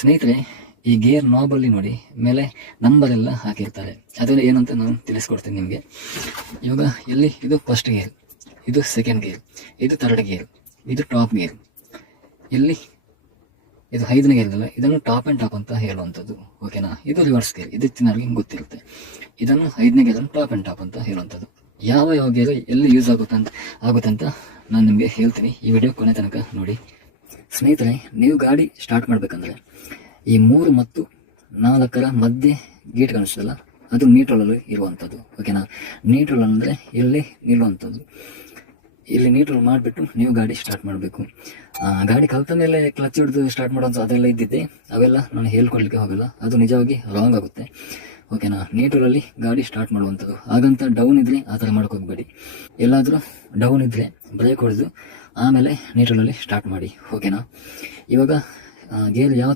ಸ್ನೇಹಿತರೆ, ಈ ಗೇರ್ ನಾಬಲ್ಲಿ ನೋಡಿ ಮೇಲೆ ನಂಬರ್ ಎಲ್ಲ ಹಾಕಿರ್ತಾರೆ. ಅದೆಲ್ಲ ಏನಂತ ನಾನು ತಿಳಿಸ್ಕೊಡ್ತೀನಿ ನಿಮಗೆ. ಇವಾಗ ಇಲ್ಲಿ ಇದು ಫಸ್ಟ್ ಗೇರ್, ಇದು ಸೆಕೆಂಡ್ ಗೇರ್, ಇದು ಥರ್ಡ್ ಗೇರ್, ಇದು ಟಾಪ್ ಗೇರ್. ಇಲ್ಲಿ ಇದು 5ನೇ ಗೇರ್ ಅಲ್ಲ, ಇದನ್ನು ಟಾಪ್ ಆ್ಯಂಡ್ ಟಾಪ್ ಅಂತ ಹೇಳುವಂಥದ್ದು. ಓಕೆನಾ? ಇದು ರಿವರ್ಸ್ ಗೇರ್, ಇದು ಜನರಿಗೆ ಗೊತ್ತಿರುತ್ತೆ. ಇದನ್ನು 5ನೇ ಗೇರನ್ನು ಟಾಪ್ ಆ್ಯಂಡ್ ಟಾಪ್ ಅಂತ ಹೇಳುವಂಥದ್ದು. ಯಾವ ಗೇರ್ ಎಲ್ಲಿ ಯೂಸ್ ಆಗುತ್ತೆ ಅಂತ ನಾನು ನಿಮಗೆ ಹೇಳ್ತೀನಿ. ಈ ವಿಡಿಯೋ ಕೊನೆ ತನಕ ನೋಡಿ. ಸ್ನೇಹಿತರೆ, ನೀವು ಗಾಡಿ ಸ್ಟಾರ್ಟ್ ಮಾಡಬೇಕಂದ್ರೆ ಈ 3 ಮತ್ತು 4ರ ಮಧ್ಯೆ ಗೇಟ್ ಕಾಣಿಸ್ತಲ್ಲ, ಅದು ನ್ಯೂಟ್ರಲಲ್ಲಿ ಇರುವಂಥದ್ದು. ಓಕೆನಾ? ನ್ಯೂಟ್ರಲ್ ಅಂದರೆ ಇಲ್ಲಿ ನಿಲ್ಲುವಂಥದ್ದು. ಇಲ್ಲಿ ನ್ಯೂಟ್ರಲ್ ಮಾಡಿಬಿಟ್ಟು ನೀವು ಗಾಡಿ ಸ್ಟಾರ್ಟ್ ಮಾಡಬೇಕು. ಗಾಡಿ ಕಲ್ತ ಮೇಲೆ ಕ್ಲಚ್ ಹಿಡಿದು ಸ್ಟಾರ್ಟ್ ಮಾಡೋದು ಅದೆಲ್ಲ ಇದ್ದಿದ್ದೆ, ಅವೆಲ್ಲ ನಾನು ಹೇಳ್ಕೊಳ್ಲಿಕ್ಕೆ ಹೋಗಲ್ಲ. ಅದು ನಿಜವಾಗಿ ರಾಂಗ್ ಆಗುತ್ತೆ. ಓಕೆನಾ? ನ್ಯೂಟ್ರಲಲ್ಲಿ ಗಾಡಿ ಸ್ಟಾರ್ಟ್ ಮಾಡುವಂಥದ್ದು. ಹಾಗಂತ ಡೌನ್ ಇದ್ದರೆ ಆ ಥರ ಹೋಗಬೇಡಿ. ಎಲ್ಲಾದರೂ ಡೌನ್ ಇದ್ದರೆ ಬ್ರೇಕ್ ಹೊಡೆದು ಆಮೇಲೆ ನ್ಯೂಟ್ರಲಲ್ಲಿ ಸ್ಟಾರ್ಟ್ ಮಾಡಿ. ಓಕೆನಾ? ಇವಾಗ ಗೇರ್ ಯಾವ